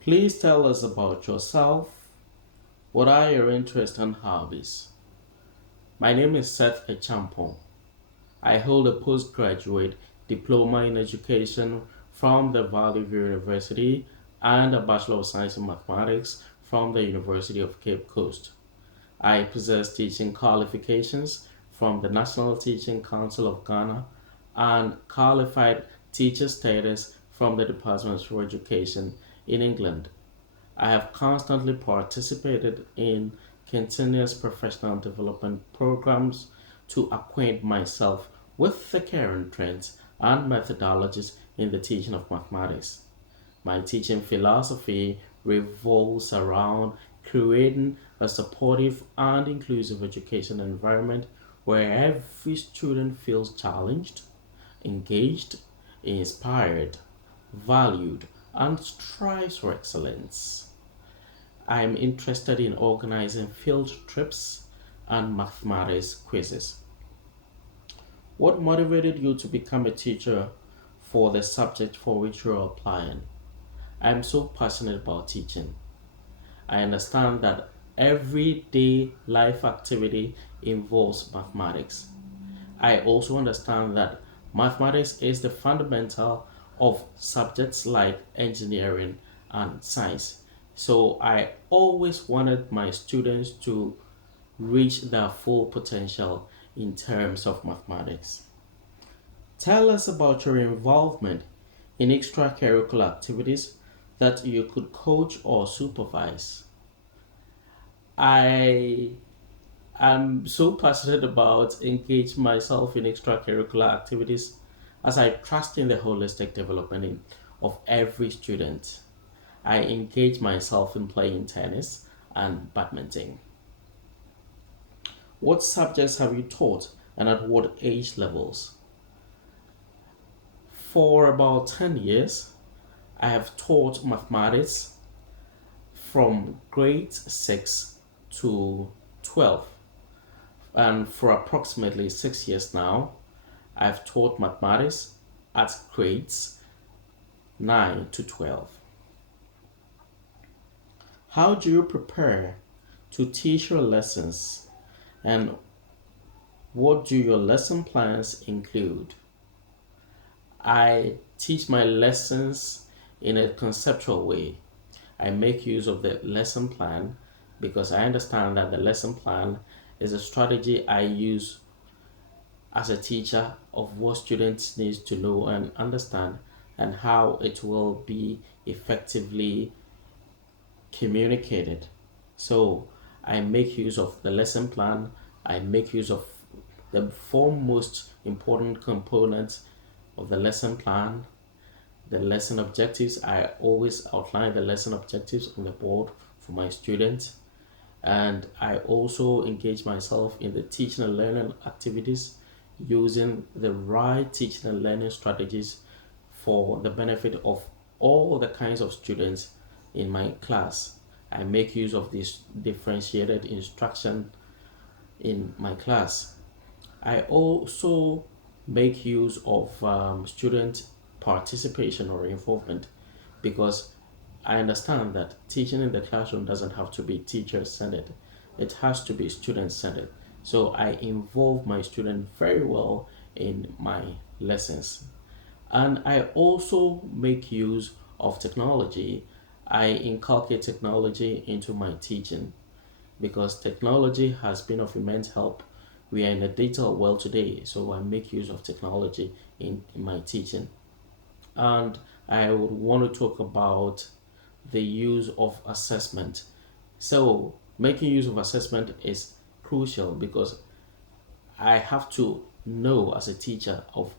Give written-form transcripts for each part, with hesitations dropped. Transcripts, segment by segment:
Please tell us about yourself. What are your interests and hobbies? My name is Seth Acheampong. I hold a postgraduate diploma in education from the Valley View University and a Bachelor of Science in Mathematics from the University of Cape Coast. I possess teaching qualifications from the National Teaching Council of Ghana and qualified teacher status from the Department for Education in England. I have constantly participated in continuous professional development programs to acquaint myself with the current trends and methodologies in the teaching of mathematics. My teaching philosophy revolves around creating a supportive and inclusive education environment where every student feels challenged, engaged, inspired, valued, and strives for excellence. I am interested in organizing field trips and mathematics quizzes. What motivated you to become a teacher for the subject for which you are applying? I am so passionate about teaching. I understand that everyday life activity involves mathematics. I also understand that mathematics is the fundamental of subjects like engineering and science. So I always wanted my students to reach their full potential in terms of mathematics. Tell us about your involvement in extracurricular activities that you could coach or supervise. I am so passionate about engaging myself in extracurricular activities as I trust in the holistic development of every student. I engage myself in playing tennis and badminton. What subjects have you taught and at what age levels? For about 10 years, I have taught mathematics from grade 6 to 12. And for approximately 6 years now, I've taught mathematics at grades 9 to 12. How do you prepare to teach your lessons and what do your lesson plans include? I teach my lessons in a conceptual way. I make use of the lesson plan because I understand that the lesson plan is a strategy I use as a teacher of what students need to know and understand and how it will be effectively communicated. So I make use of the lesson plan. I make use of the four most important components of the lesson plan. The lesson objectives, I always outline the lesson objectives on the board for my students. And I also engage myself in the teaching and learning activities using the right teaching and learning strategies for the benefit of all the kinds of students in my class. I make use of this differentiated instruction in my class. I also make use of student participation or involvement because I understand that teaching in the classroom doesn't have to be teacher centered, it has to be student centered. So I involve my student very well in my lessons. And I also make use of technology. I inculcate technology into my teaching because technology has been of immense help. We are in a digital world today, so I make use of technology in my teaching. And I would want to talk about the use of assessment. So, making use of assessment is crucial because I have to know as a teacher of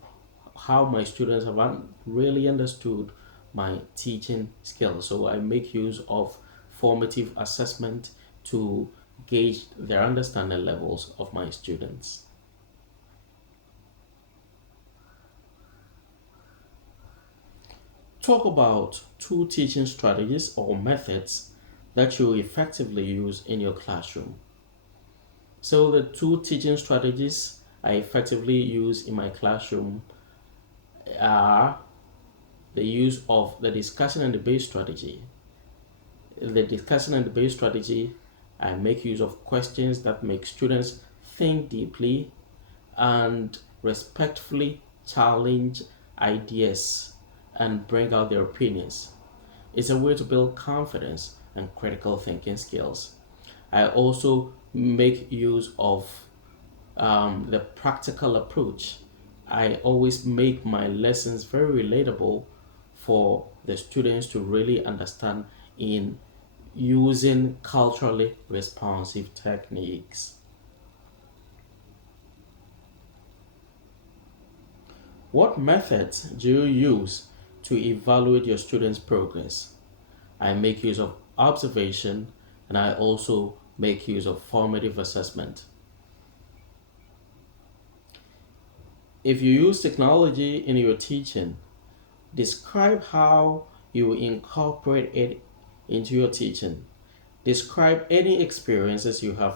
how my students have really understood my teaching skills. So, I make use of formative assessment to gauge their understanding levels of my students. Talk about two teaching strategies or methods that you effectively use in your classroom. So, the two teaching strategies I effectively use in my classroom are the use of the discussion and debate strategy In the discussion and debate strategy, I make use of questions that make students think deeply and respectfully challenge ideas and bring out their opinions. It's a way to build confidence and critical thinking skills. I also make use of the practical approach. I always make my lessons very relatable for the students to really understand in using culturally responsive techniques. What methods do you use to evaluate your students' progress? I make use of observation and I also make use of formative assessment. If you use technology in your teaching, describe how you incorporate it into your teaching. Describe any experiences you have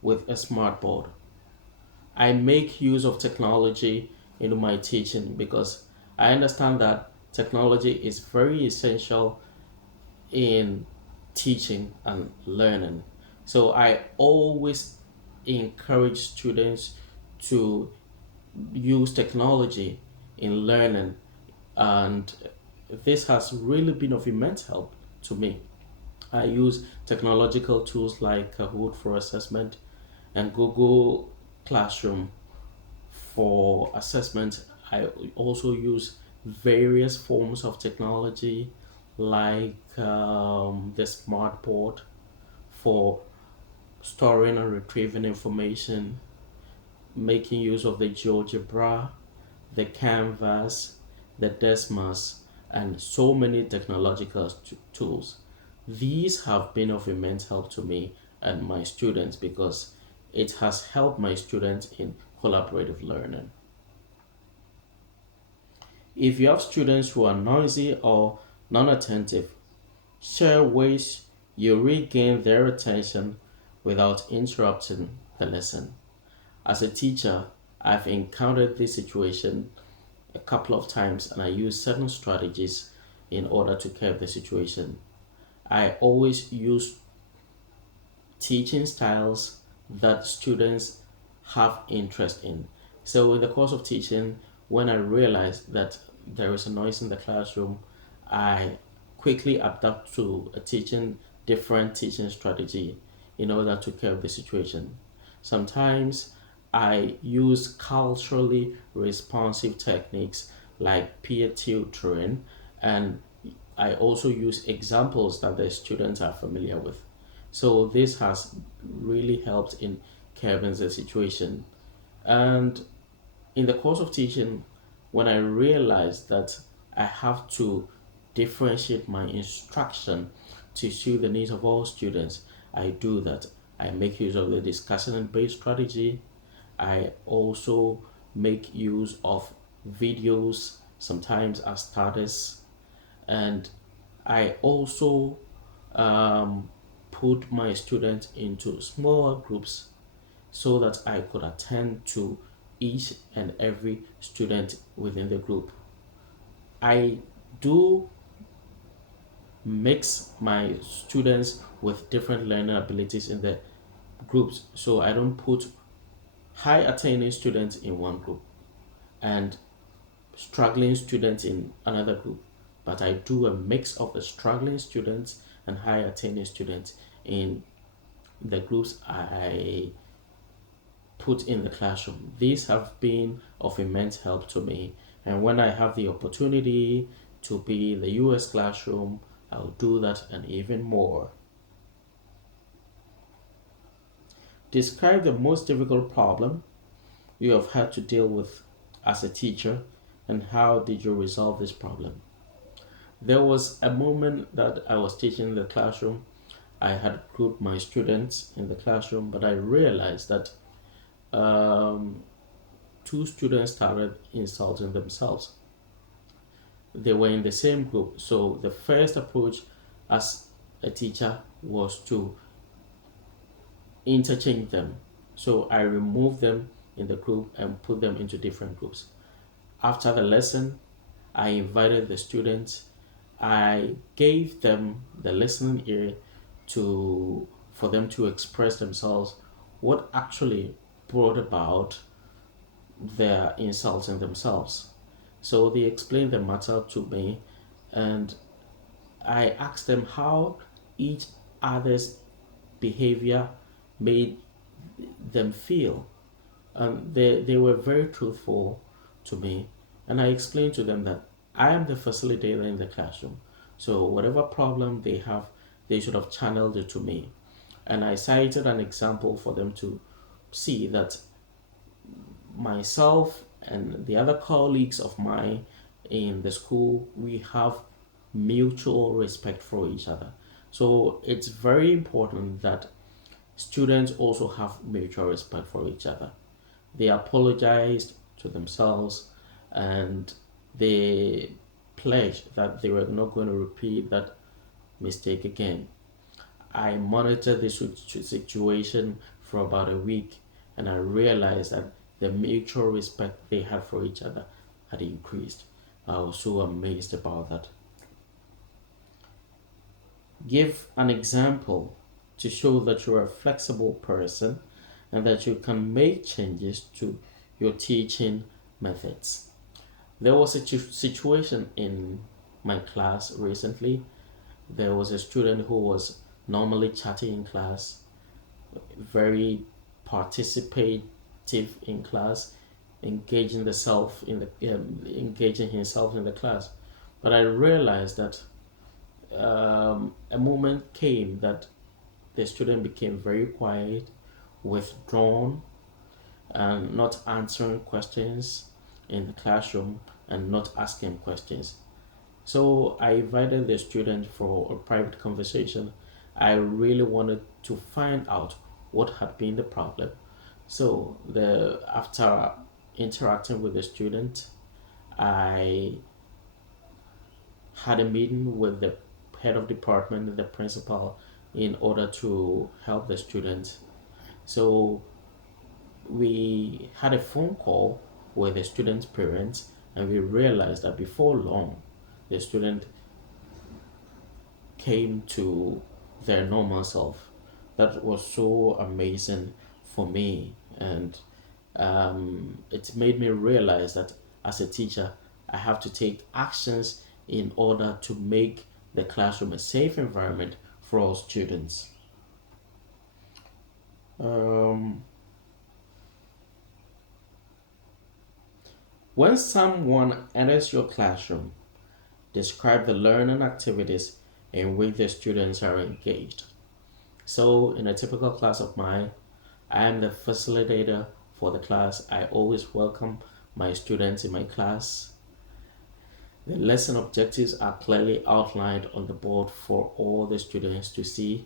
with a smartboard. I make use of technology in my teaching because I understand that technology is very essential in teaching and learning. So I always encourage students to use technology in learning, and this has really been of immense help to me. I use technological tools like Kahoot for assessment and Google Classroom for assessment. I also use various forms of technology like the smartboard for storing and retrieving information, making use of the GeoGebra, the Canvas, the Desmas, and so many technological tools. These have been of immense help to me and my students because it has helped my students in collaborative learning. If you have students who are noisy or non-attentive, share ways you regain their attention without interrupting the lesson. As a teacher, I've encountered this situation a couple of times and I use certain strategies in order to curb the situation. I always use teaching styles that students have interest in. So in the course of teaching, when I realize that there is a noise in the classroom, I quickly adapt to a different teaching strategy in order to curb the situation. Sometimes I use culturally responsive techniques like peer tutoring, and I also use examples that the students are familiar with. So this has really helped in curbing the situation. And in the course of teaching, when I realized that I have to differentiate my instruction to suit the needs of all students, I do that. I make use of the discussion and based strategy. I also make use of videos, sometimes as starters, and I also put my students into smaller groups so that I could attend to each and every student within the group. I do mix my students with different learning abilities in the groups, so I don't put high attaining students in one group and struggling students in another group, but I do a mix of the struggling students and high attaining students in the groups I put in the classroom. These have been of immense help to me, and when I have the opportunity to be in the US classroom, I'll do that and even more. Describe the most difficult problem you have had to deal with as a teacher and how did you resolve this problem? There was a moment that I was teaching in the classroom. I had grouped my students in the classroom, but I realized that two students started insulting themselves. They were in the same group. So the first approach as a teacher was to interchange them. So I removed them in the group and put them into different groups. After the lesson, I invited the students I gave them the listening ear to for them to express themselves, what actually brought about their insulting themselves. So they explained the matter to me, and I asked them how each other's behavior made them feel. They were very truthful to me, and I explained to them that I am the facilitator in the classroom. So whatever problem they have, they should have channeled it to me. And I cited an example for them to see that myself and the other colleagues of mine in the school, we have mutual respect for each other. So it's very important that students also have mutual respect for each other. They apologized to themselves, and they pledged that they were not going to repeat that mistake again. I monitored the situation for about a week, and I realized that the mutual respect they had for each other had increased. I was so amazed about that. Give an example to show that you're a flexible person and that you can make changes to your teaching methods. There was a situation in my class recently. There was a student who was normally chatty in class, very participative in class, engaging himself in the class. But I realized that a moment came that the student became very quiet, withdrawn, and not answering questions in the classroom and not asking questions. So I invited the student for a private conversation. I really wanted to find out what had been the problem. So the after interacting with the student, I had a meeting with the head of department and the principal in order to help the student. So we had a phone call with the student's parents, and we realized that before long the student came to their normal self. That was so amazing for me, and it made me realize that as a teacher, I have to take actions in order to make the classroom a safe environment for all students. Um, when someone enters your classroom, describe the learning activities in which the students are engaged. So, in a typical class of mine, I am the facilitator for the class. I always welcome my students in my class. The lesson objectives are clearly outlined on the board for all the students to see.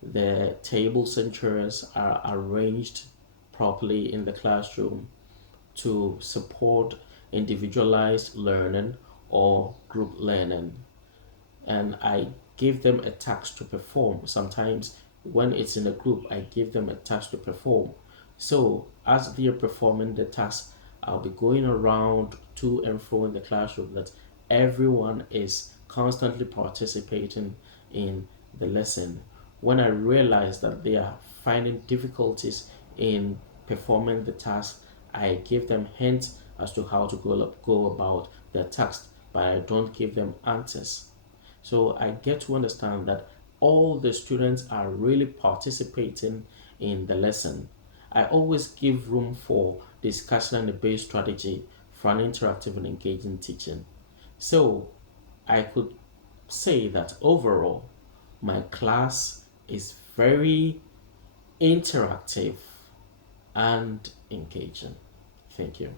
The tables and chairs are arranged properly in the classroom to support individualized learning or group learning. And I give them a task to perform. Sometimes when it's in a group, I give them a task to perform. So as they are performing the task, I'll be going around to and fro in the classroom that everyone is constantly participating in the lesson. When I realize that they are finding difficulties in performing the task, I give them hints as to how to go about the task, but I don't give them answers. So I get to understand that all the students are really participating in the lesson. I always give room for discussion and debate strategy for an interactive and engaging teaching. So I could say that overall, my class is very interactive and engaging. Thank you.